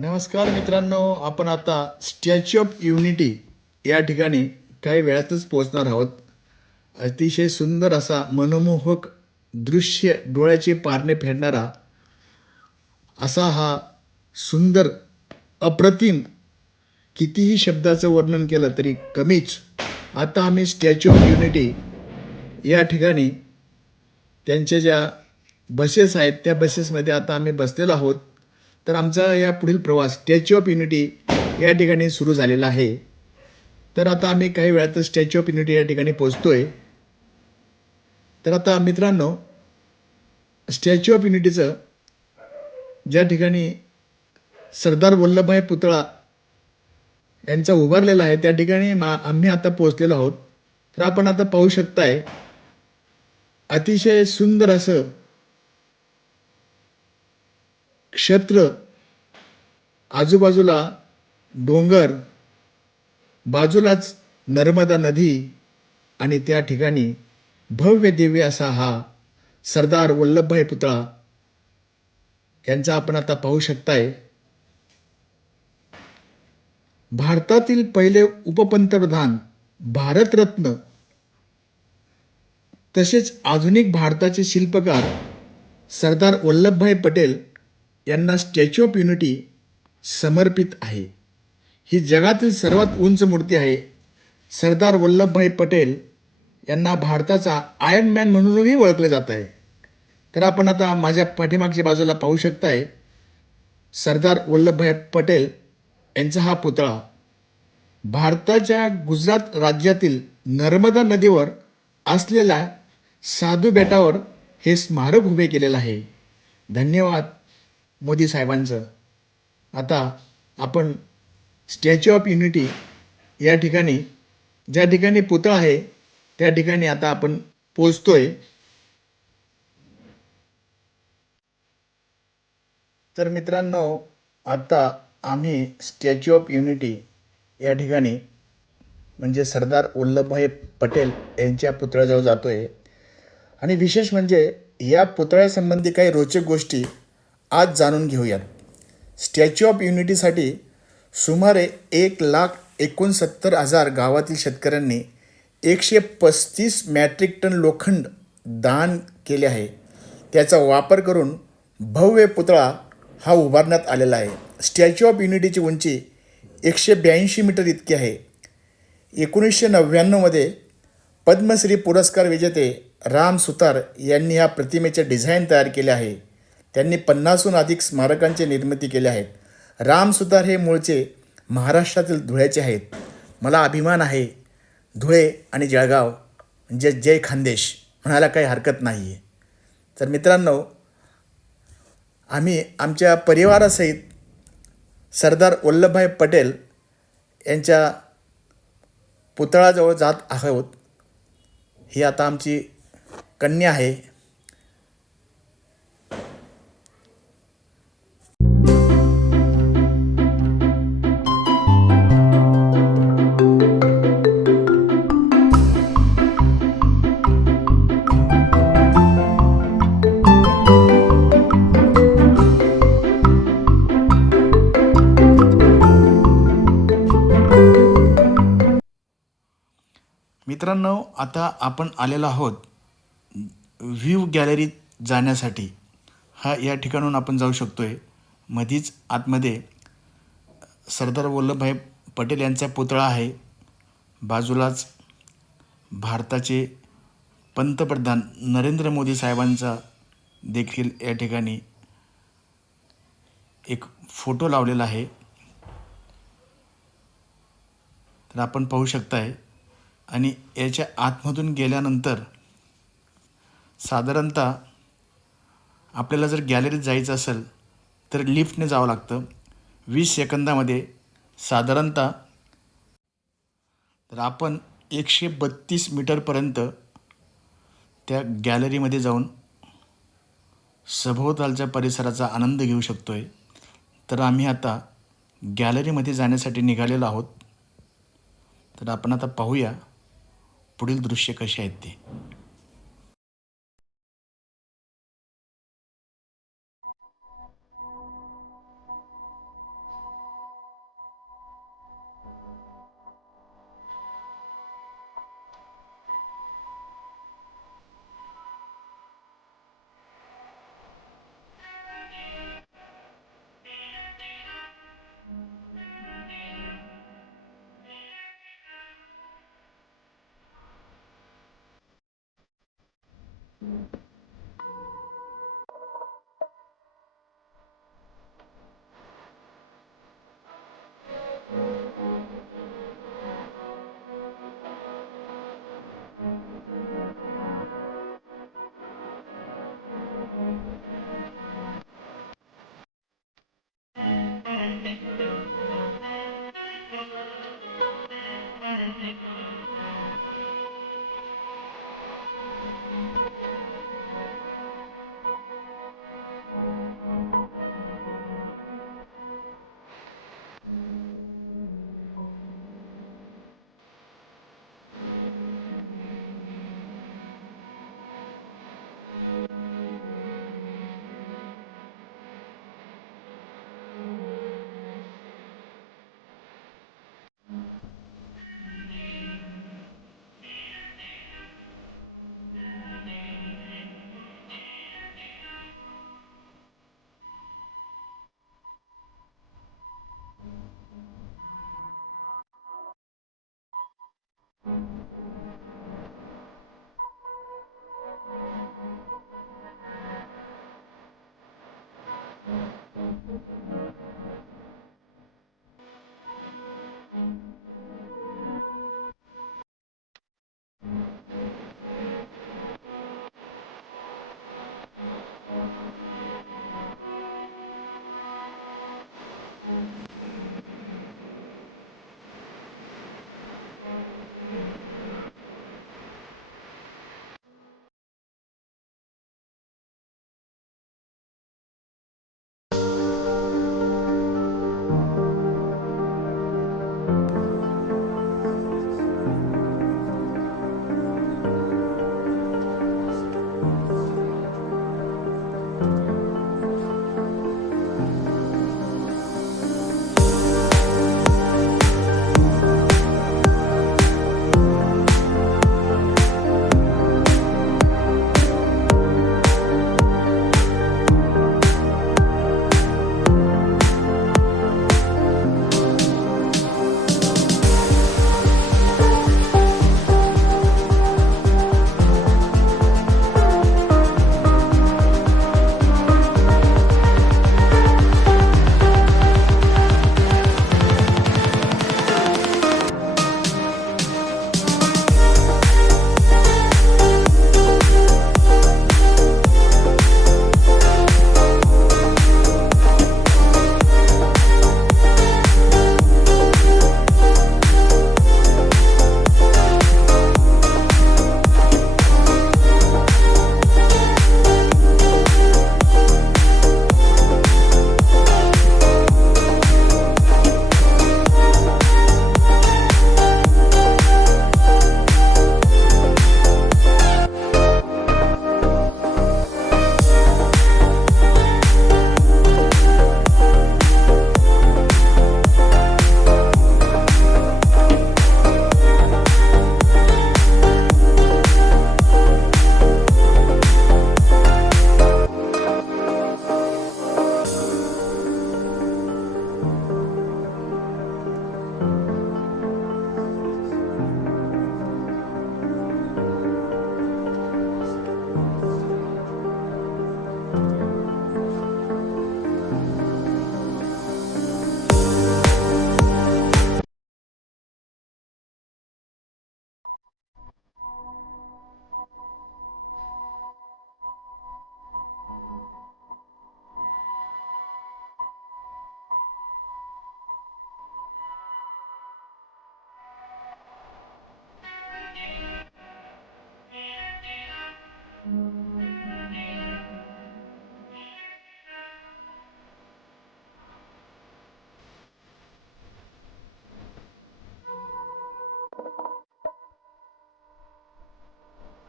नमस्कार मित्रांनो, आपण आता स्टॅच्यू ऑफ युनिटी या ठिकाणी काही वेळातच पोहोचणार आहोत. अतिशय सुंदर असा मनमोहक दृश्य, डोळ्याचे पारणे फेडणारा असा हा सुंदर, अप्रतिम, कितीही शब्दाचं वर्णन केलं तरी कमीच. आता आम्ही स्टॅच्यू ऑफ युनिटी या ठिकाणी त्यांच्या ज्या बसेस आहेत त्या बसेसमध्ये आता आम्ही बसलेलो आहोत. तर आमचा या पुढील प्रवास स्टॅच्यू ऑफ युनिटी या ठिकाणी सुरू झालेला आहे. तर आता आम्ही काही वेळात स्टॅच्यू ऑफ युनिटी या ठिकाणी पोहोचतोय. तर आता मित्रांनो, स्टॅच्यू ऑफ युनिटीचं ज्या ठिकाणी सरदार वल्लभभाई पुतळा यांचा उभारलेला आहे त्या ठिकाणी आम्ही आता पोहोचलेलो आहोत. तर आपण आता पाहू शकताय, अतिशय सुंदर असं क्षेत्र, आजूबाजूला डोंगर, बाजूलाच नर्मदा नदी आणि त्या ठिकाणी भव्य दिव्य असा हा सरदार वल्लभभाई पुतळा यांचा आपण आता पाहू शकताय. भारतातील पहिले उपपंतप्रधान, भारतरत्न, तसेच आधुनिक भारताचे शिल्पकार सरदार वल्लभभाई पटेल यांना स्टॅच्यू ऑफ युनिटी समर्पित आहे. ही जगातील सर्वात उंच मूर्ती आहे. सरदार वल्लभभाई पटेल यांना भारताचा आयर्न मॅन म्हणूनही ओळखले जात आहे. तर आपण आता माझ्या पाठीमागच्या बाजूला पाहू शकताय, सरदार वल्लभभाई पटेल यांचा हा पुतळा भारताच्या गुजरात राज्यातील नर्मदा नदीवर असलेल्या साधू बेटावर हे स्मारक उभे केलेलं आहे. धन्यवाद मोदी साहेबांचं. आता आपण स्टॅच्यू ऑफ युनिटी या ठिकाणी, ज्या ठिकाणी पुतळा आहे त्या ठिकाणी आता आपण पोहोचतोय. तर मित्रांनो, आता आम्ही स्टॅच्यू ऑफ युनिटी या ठिकाणी म्हणजे सरदार वल्लभभाई पटेल यांच्या पुतळ्याजवळ जातोय. आणि विशेष म्हणजे या पुतळ्यासंबंधी काही रोचक गोष्टी आज जाणून घेऊयात. स्टॅच्यू ऑफ युनिटीसाठी सुमारे 1,69,000 गावातील शेतकऱ्यांनी 135 मॅट्रिक टन लोखंड दान केले आहे. त्याचा वापर करून भव्य पुतळा हा उभारण्यात आलेला आहे. स्टॅच्यू ऑफ युनिटीची उंची 182 मीटर इतकी आहे. 1999मध्ये पद्मश्री पुरस्कार विजेते राम सुतार यांनी ह्या प्रतिमेचे डिझाईन तयार केले आहे. त्यांनी 50हून अधिक स्मारकांची निर्मिती केली आहेत. राम सुतार हे मूळचे महाराष्ट्रातील धुळ्याचे आहेत. मला अभिमान आहे, धुळे आणि जळगाव म्हणजे जय खानदेश म्हणायला काही हरकत नाही आहे. तर मित्रांनो, आम्ही आमच्या परिवारासहित सरदार वल्लभभाई पटेल यांच्या पुतळ्याजवळ जात आहोत. ही आता आमची कन्या आहे. मित्रांनो, आता आपण आलेलो आहोत व्ह्यू गॅलरीत जाण्यासाठी. या ठिकाणून आपण जाऊ शकतोय. मधीच आतमध्ये सरदार वल्लभभाई पटेल यांचा पुतळा आहे. बाजूलाच भारताचे पंतप्रधान नरेंद्र मोदी साहेबांचा देखील या ठिकाणी एक फोटो लावलेला आहे. तर आपण पाहू शकताय. आणि याच्या आतमधून गेल्यानंतर साधारणतः आपल्याला जर गॅलरीत जायचं असेल तर लिफ्टने जावं लागतं. 20 सेकंदामध्ये साधारणतः तर आपण 132 मीटरपर्यंत त्या गॅलरीमध्ये जाऊन सभोवतालच्या परिसराचा आनंद घेऊ शकतोय. तर आम्ही आता गॅलरीमध्ये जाण्यासाठी निघालेलो आहोत. तर आपण आता पाहूया पुढील दृश्य कसे आहेत ते.